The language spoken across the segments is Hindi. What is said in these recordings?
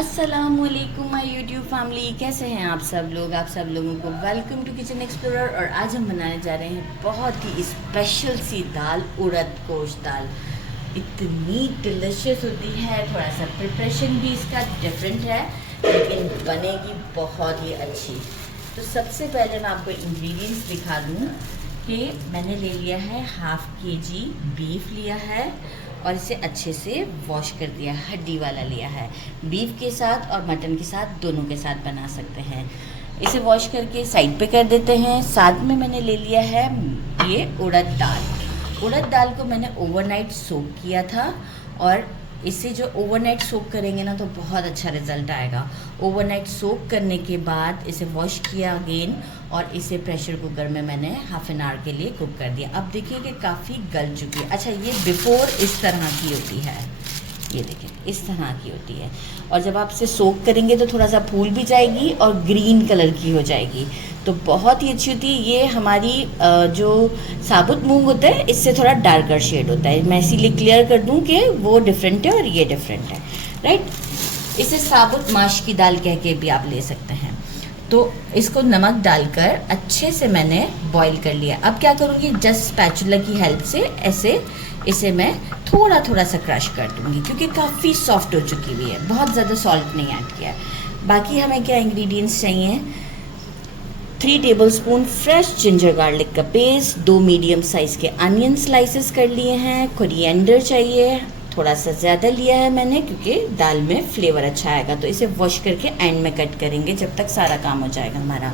अस्सलामुअलैकुम माय यूट्यूब फैमिली, कैसे हैं आप सब लोग। आप सब लोगों को वेलकम टू किचन एक्सप्लोरर। और आज हम बनाने जा रहे हैं बहुत ही स्पेशल सी दाल, उड़द गोश्त दाल। इतनी डिलिशियस होती है। थोड़ा सा प्रिपरेशन भी इसका डिफरेंट है, लेकिन बनेगी बहुत ही अच्छी। तो सबसे पहले मैं आपको इंग्रेडिएंट्स दिखा दूँ कि मैंने ले लिया है 1/2 kg बीफ लिया है और इसे अच्छे से वॉश कर दिया, हड्डी वाला लिया है। बीफ के साथ और मटन के साथ दोनों के साथ बना सकते हैं। इसे वॉश करके साइड पे कर देते हैं। साथ में मैंने ले लिया है ये उड़द दाल। उड़द दाल को मैंने ओवरनाइट सोक किया था और इसे जो ओवरनाइट सोक करेंगे ना तो बहुत अच्छा रिज़ल्ट आएगा। ओवरनाइट सोक करने के बाद इसे वॉश किया अगेन और इसे प्रेशर कुकर में मैंने हाफ एन आवर के लिए कुक कर दिया। अब देखिए कि काफ़ी गल चुकी है। अच्छा, ये बिफोर इस तरह की होती है, ये देखिए इस तरह की होती है। और जब आप इसे सोक करेंगे तो थोड़ा सा फूल भी जाएगी और ग्रीन कलर की हो जाएगी, तो बहुत ही अच्छी होती है। ये हमारी जो साबुत मूंग होता है इससे थोड़ा डार्कर शेड होता है। मैं इसीलिए क्लियर कर दूं कि वो डिफरेंट है और ये डिफरेंट है, राइट। इसे साबुत माश की दाल कह के भी आप ले सकते हैं। तो इसको नमक डालकर अच्छे से मैंने बॉईल कर लिया। अब क्या करूँगी, जस्ट स्पैचुला की हेल्प से ऐसे इसे मैं थोड़ा थोड़ा सा क्रश कर दूँगी, क्योंकि काफ़ी सॉफ्ट हो चुकी हुई है। बहुत ज़्यादा सॉल्ट नहीं ऐड किया है। बाकी हमें क्या इंग्रेडिएंट्स चाहिए, 3 टेबलस्पून फ्रेश जिंजर गार्लिक का पेस्ट, 2 मीडियम साइज़ के अनियन स्लाइसेस कर लिए हैं, कोरिएंडर चाहिए, थोड़ा सा ज़्यादा लिया है मैंने क्योंकि दाल में फ्लेवर अच्छा आएगा। तो इसे वॉश करके एंड में कट करेंगे जब तक सारा काम हो जाएगा हमारा।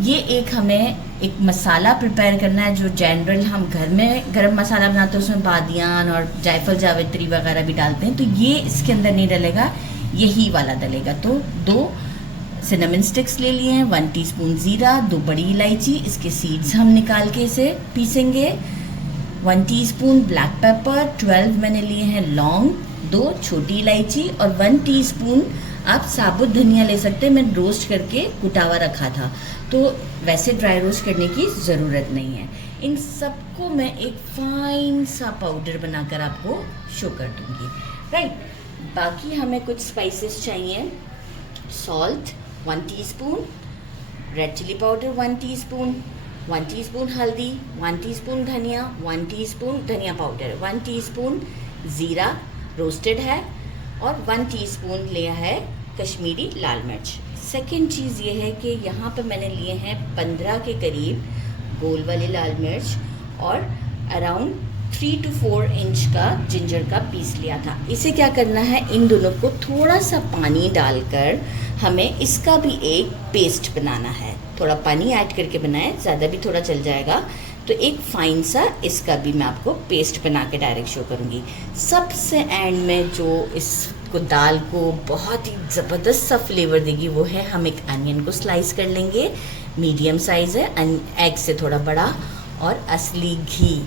ये हमें एक मसाला प्रिपेयर करना है जो जनरल हम घर में गरम मसाला बनाते हैं, उसमें बादियान और जायफल जावित्री वगैरह भी डालते हैं। तो ये इसके अंदर नहीं डलेगा, यही वाला डलेगा। तो 2 सिनेमन स्टिक्स ले लिए हैं, 1 टीस्पून ज़ीरा, 2 बड़ी इलायची, इसके सीड्स हम निकाल के इसे पीसेंगे, 1 टीस्पून ब्लैक पेपर, 12 मैंने लिए हैं लौंग, 2 छोटी इलायची और 1 टीस्पून आप साबुत धनिया ले सकते हैं। मैं रोस्ट करके कुटा हुआ रखा था, तो वैसे ड्राई रोस्ट करने की ज़रूरत नहीं है। इन सबको मैं एक फाइन सा पाउडर बनाकर आपको शो कर दूँगी, राइट। बाकी हमें कुछ स्पाइसेस चाहिए। Salt 1 teaspoon, red chilli powder 1 teaspoon, 1 teaspoon हल्दी, 1 टीस्पून धनिया, 1 टीस्पून धनिया पाउडर, 1 टीस्पून ज़ीरा रोस्टेड है और 1 टीस्पून लिया है कश्मीरी लाल मिर्च। सेकंड चीज़ ये है कि यहाँ पे मैंने लिए हैं 15 के करीब गोल वाली लाल मिर्च और अराउंड 3 to 4 इंच का जिंजर का पीस लिया था। इसे क्या करना है, इन दोनों को थोड़ा सा पानी डालकर हमें इसका भी एक पेस्ट बनाना है। थोड़ा पानी ऐड करके बनाएं, ज़्यादा भी थोड़ा चल जाएगा। तो एक फाइन सा इसका भी मैं आपको पेस्ट बना के डायरेक्ट शो करूँगी। सबसे एंड में जो इसको दाल को बहुत ही ज़बरदस्त सा फ्लेवर देगी वो है, हम एक अनियन को स्लाइस कर लेंगे, मीडियम साइज़ है, एग से थोड़ा बड़ा, और असली घी।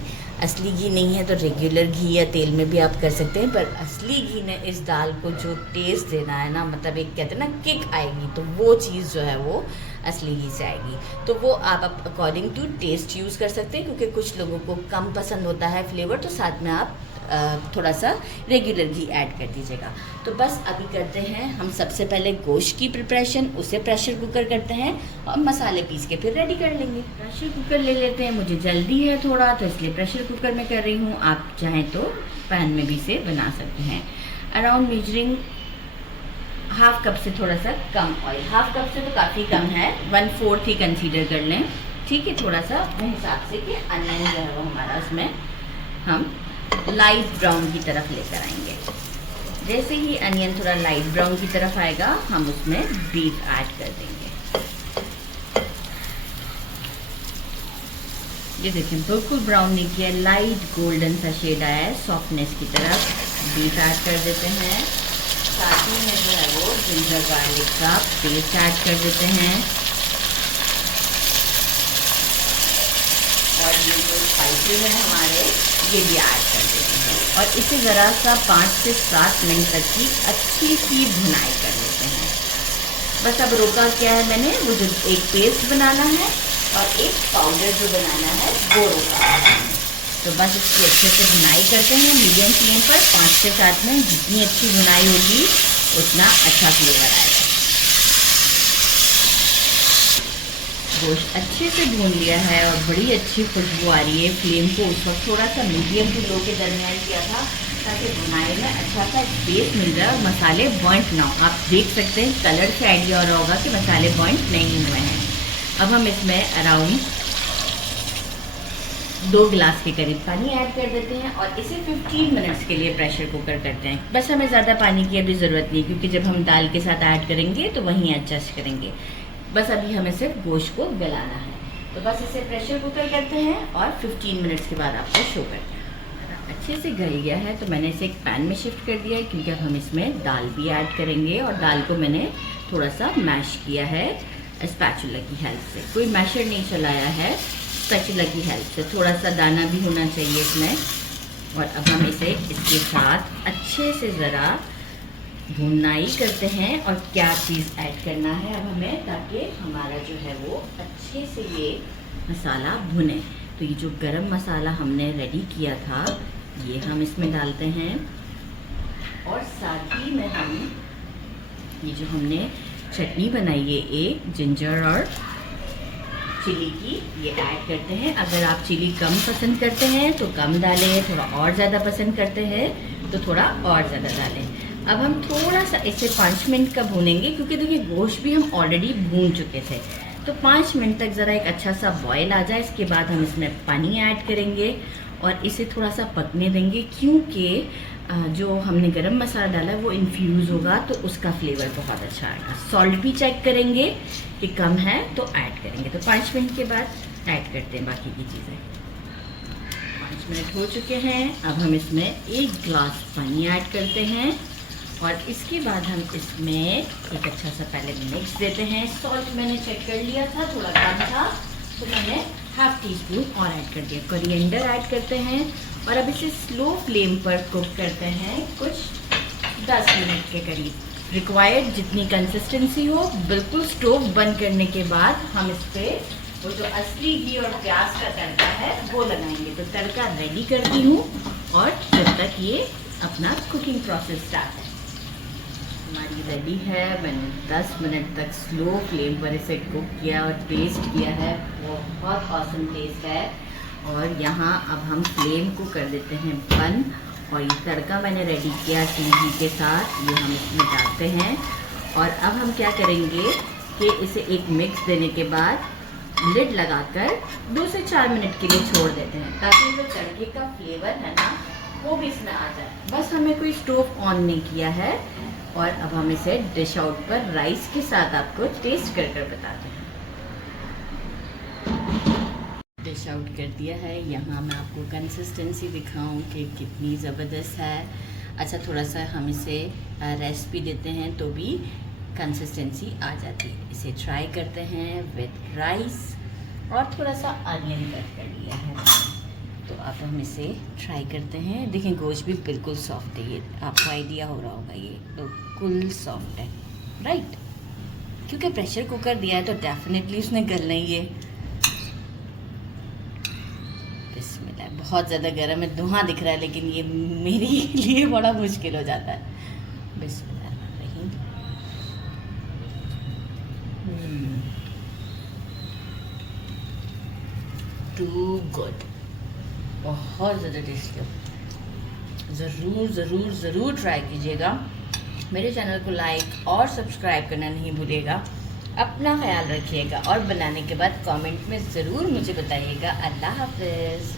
असली घी नहीं है तो रेगुलर घी या तेल में भी आप कर सकते हैं, पर असली घी ने इस दाल को जो टेस्ट देना है ना, मतलब एक कहते हैं ना किक आएगी, तो वो चीज़ जो है वो असली घी से आएगी। तो वो आप अकॉर्डिंग टू टेस्ट यूज़ कर सकते हैं, क्योंकि कुछ लोगों को कम पसंद होता है फ्लेवर, तो साथ में आप थोड़ा सा रेगुलर घी ऐड कर दीजिएगा। तो बस अभी करते हैं हम सबसे पहले गोश्त की प्रिपरेशन। उसे प्रेशर कुकर करते हैं और मसाले पीस के फिर रेडी कर लेंगे। प्रेशर कुकर ले लेते हैं, मुझे जल्दी है थोड़ा तो इसलिए प्रेशर कुकर में कर रही हूँ। आप चाहें तो पैन में भी इसे बना सकते हैं। अराउंड मेजरिंग 1/2 कप से थोड़ा सा कम ऑयल, 1/2 कप से तो काफ़ी कम है, 1/4 ही कंसीडर कर लें, ठीक है। थोड़ा सा अपने हिसाब से कि अनियन जो है वो हमारा उसमें हम लाइट ब्राउन की तरफ लेकर आएंगे। जैसे ही अनियन थोड़ा लाइट ब्राउन की तरफ आएगा हम उसमें बीफ ऐड कर देंगे। ये देखिए बिल्कुल ब्राउन नहीं किया, लाइट गोल्डन सा शेड आया है, सॉफ्टनेस की तरफ। बीफ ऐड कर देते हैं, साथ ही में जो है वो जिंजर गार्लिक का पेस्ट ऐड कर देते हैं और ये जो स्पाइसेस हैं हमारे ये भी ऐड कर देते हैं और इसे ज़रा सा 5 से 7 मिनट तक की अच्छी सी भुनाई कर लेते हैं। बस अब रोका क्या है मैंने, वो जो एक पेस्ट बनाना है और एक पाउडर जो बनाना है वो रोका है। तो बस इसकी अच्छे से भुनाई करते हैं मीडियम फ्लेम पर 5 से 7 मिनट। जितनी अच्छी भुनाई होगी उतना अच्छा फ्लेवर आएगा। गोश्त अच्छे से भून लिया है और बड़ी अच्छी खुशबू आ रही है। फ्लेम को उस वक्त थोड़ा सा मीडियम टू लो के दरमियान किया था ताकि भुनाई में अच्छा सा स्पेस मिल जाए और मसाले बर्नट ना हो। आप देख सकते हैं कलर से आइडिया हो रहा होगा कि मसाले बर्नट नहीं हुए हैं। अब हम इसमें अराउंड 2 गिलास के करीब पानी ऐड कर देते हैं और इसे 15 मिनट्स के लिए प्रेशर कुकर करते हैं। बस हमें ज़्यादा पानी की अभी ज़रूरत नहीं, क्योंकि जब हम दाल के साथ ऐड करेंगे तो वहीं एडजस्ट करेंगे। बस अभी हमें सिर्फ गोश्त को गलाना है। तो बस इसे प्रेशर कुकर करते हैं और 15 मिनट्स के बाद आपको शो करते हैं। अच्छे से गल गया है तो मैंने इसे एक पैन में शिफ्ट कर दिया है, क्योंकि अब हम इसमें दाल भी ऐड करेंगे। और दाल को मैंने थोड़ा सा मैश किया है स्पैचुला की हेल्प से। कोई मैशर नहीं चलाया है, स्पैचुला की हेल्प से। थोड़ा सा दाना भी होना चाहिए इसमें। और अब हम इसे इसके साथ अच्छे से ज़रा भुनाई करते हैं। और क्या चीज़ ऐड करना है अब हमें, ताकि हमारा जो है वो अच्छे से ये मसाला भुने। तो ये जो गरम मसाला हमने रेडी किया था ये हम इसमें डालते हैं। और साथ ही में हम ये जो हमने चटनी बनाई है एक जिंजर और चिली की, ये ऐड करते हैं। अगर आप चिली कम पसंद करते हैं तो कम डालें, थोड़ा और ज़्यादा पसंद करते हैं तो थोड़ा और ज़्यादा डालें। अब हम थोड़ा सा इसे 5 मिनट का भूनेंगे, क्योंकि देखिए गोश्त भी हम ऑलरेडी भून चुके थे। तो 5 मिनट तक ज़रा एक अच्छा सा बॉयल आ जाए। इसके बाद हम इसमें पानी ऐड करेंगे और इसे थोड़ा सा पकने देंगे, क्योंकि जो हमने गरम मसाला डाला है वो इन्फ्यूज़ होगा तो उसका फ्लेवर बहुत अच्छा आएगा। सॉल्ट भी चेक करेंगे कि कम है तो ऐड करेंगे। तो 5 मिनट के बाद ऐड करते हैं बाकी की चीज़ें। 5 मिनट हो चुके हैं। अब हम इसमें 1 गिलास पानी ऐड करते हैं और इसके बाद हम इसमें एक अच्छा सा पहले मिक्स देते हैं। सॉल्ट मैंने चेक कर लिया था, थोड़ा कम था तो मैंने ½ टीस्पून और ऐड कर दिया। कोरिएंडर ऐड करते हैं और अब इसे स्लो फ्लेम पर कुक करते हैं कुछ 10 मिनट के करीब। रिक्वायर्ड जितनी कंसिस्टेंसी हो, बिल्कुल स्टोव बंद करने के बाद हम इस पर वो जो असली घी और प्याज का तड़का है वो लगाएंगे। तो तड़का रेडी करती हूँ और जब तक ये अपना कुकिंग प्रोसेस स्टार्ट है। हमारी रेडी है। मैंने 10 मिनट तक स्लो फ्लेम पर इसे कुक किया और टेस्ट किया है। बहुत ऑसम टेस्ट है। और यहाँ अब हम फ्लेम को कर देते हैं बंद और ये तड़का मैंने रेडी किया घी के साथ, ये हम इसमें डालते हैं। और अब हम क्या करेंगे कि इसे एक मिक्स देने के बाद लिड लगाकर 2 से 4 मिनट के लिए छोड़ देते हैं, ताकि जो तड़के का फ्लेवर है ना वो भी इसमें आ जाए। बस हमें कोई स्टोव ऑन नहीं किया है। और अब हम इसे डिश आउट पर राइस के साथ आपको टेस्ट कर कर बताते हैं। डिश आउट कर दिया है। यहाँ मैं आपको कंसिस्टेंसी दिखाऊं कि कितनी ज़बरदस्त है। अच्छा, थोड़ा सा हम इसे रेस्ट भी देते हैं तो भी कंसिस्टेंसी आ जाती है। इसे ट्राई करते हैं विद राइस और थोड़ा सा अनियन कट कर लिया है। तो अब हम इसे ट्राई करते हैं। देखें गोश्त भी बिल्कुल सॉफ्ट है, ये आपको आइडिया हो रहा होगा, ये बिल्कुल सॉफ्ट है, राइट? क्योंकि प्रेशर कुकर दिया है तो डेफिनेटली उसने गलना ही है। बिस्मिल्लाह, बहुत ज़्यादा गर्म है, धुआं दिख रहा है, लेकिन ये मेरे लिए बड़ा मुश्किल हो जाता है। बिस्मिल्लाह। टू गुड, बहुत ज़्यादा टेस्टी है। ज़रूर ज़रूर ज़रूर ट्राई कीजिएगा। मेरे चैनल को लाइक और सब्सक्राइब करना नहीं भूलिएगा। अपना ख्याल रखिएगा और बनाने के बाद कमेंट में ज़रूर मुझे बताइएगा। अल्लाह हाफ़िज़।